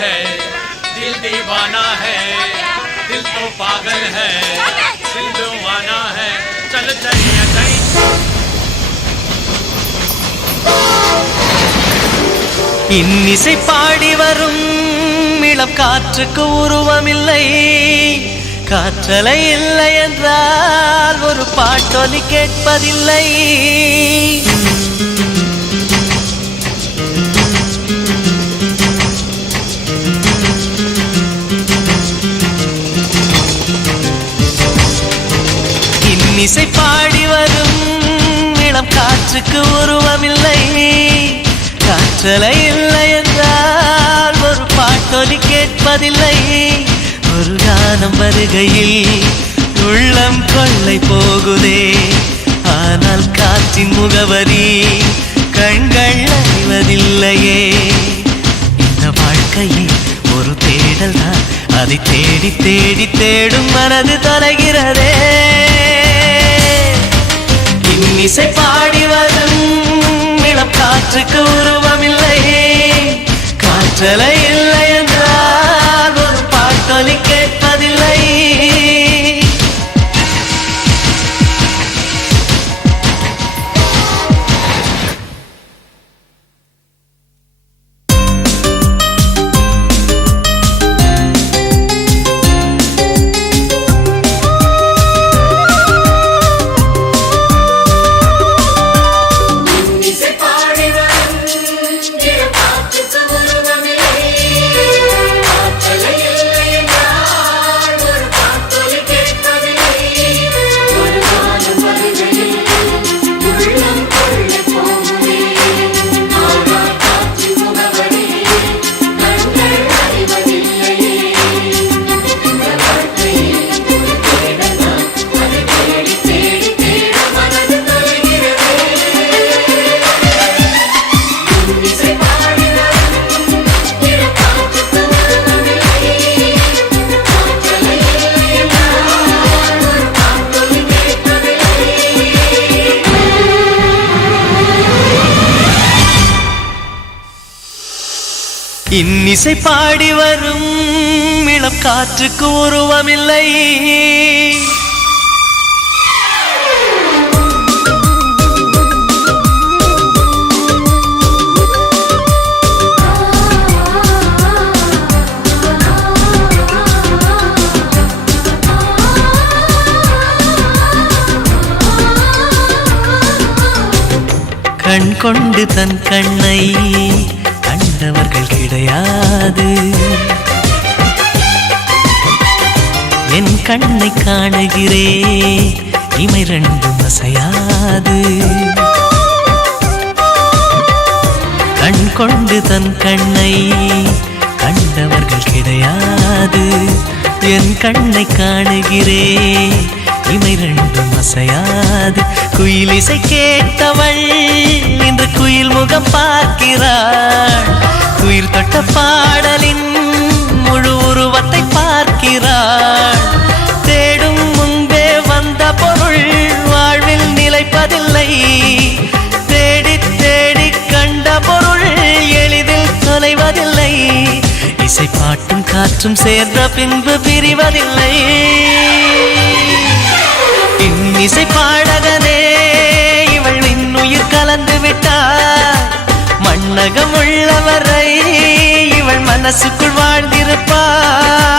है, दिल दीवाना है, दिल तो पागल है, दिल दीवाना है, चल चलिए कहीं। இன்னிசை பாடி வரும் இளம் காற்றுக்கு உருவமில்லை, காற்றலை இல்லை என்றால் ஒரு பாட்டொலி கேட்பதில்லை. இன்னிசை பாடி வரும் இளம் காற்றுக்கு உருவமில்லை, காற்றலை இல்லை என்றால் ஒரு பாட்டொலி கேட்பதில்லை. ஒரு கானம் வருகையில் உள்ளம் கொள்ளை போகுதே, ஆனால் காற்றின் முகவரி கண்கள் அறிவதில்லையே. இந்த வாழ்க்கையே ஒரு தேடல் தான், அதை தேடி தேடி தேடும் மனது தொலைகிறதே. இன்னிசை பாடி வரும் இளம் காற்றுக்கு உருவமில்லை, காற்றலை இல்லை என்றால் ஒரு பாட்டொலி கேட்பதில்லை. இன்னிசை பாடி வரும் இளம் காற்றுக்கு உருவமில்லை, கண் கொண்டு தன் கண்ணை கண்டவர்கள் கிடையாது, என் கண்ணை காணுகிறே இமை ரெண்டும் அசையாது. கண் கொண்டு தன் கண்ணை கண்டவர்கள் கிடையாது, என் கண்ணை காணுகிறே இமை ரெண்டும் அசையாது. குயிலிசை கேட்டவள் இன்று குயில் முகம் பார்க்கிறாள், குயில் தொட்ட பாடலின் முழு உருவத்தை பார்க்கிறாள். தேடும் முன்பே வந்த பொருள் வாழ்வில் நிலைப்பதில்லை, தேடி தேடி கண்ட பொருள் எளிதில் தொலைவதில்லை. இசை பாட்டும் காற்றும் சேர்ந்த பின்பு பிரிவதில்லை. இன்னிசை பாடகனே இவள் இன்னுயிர் கலந்து விட்டார், மண்ணகம் உள்ளவரை இவள் மனசுக்குள் வாழ்ந்திருப்பார்.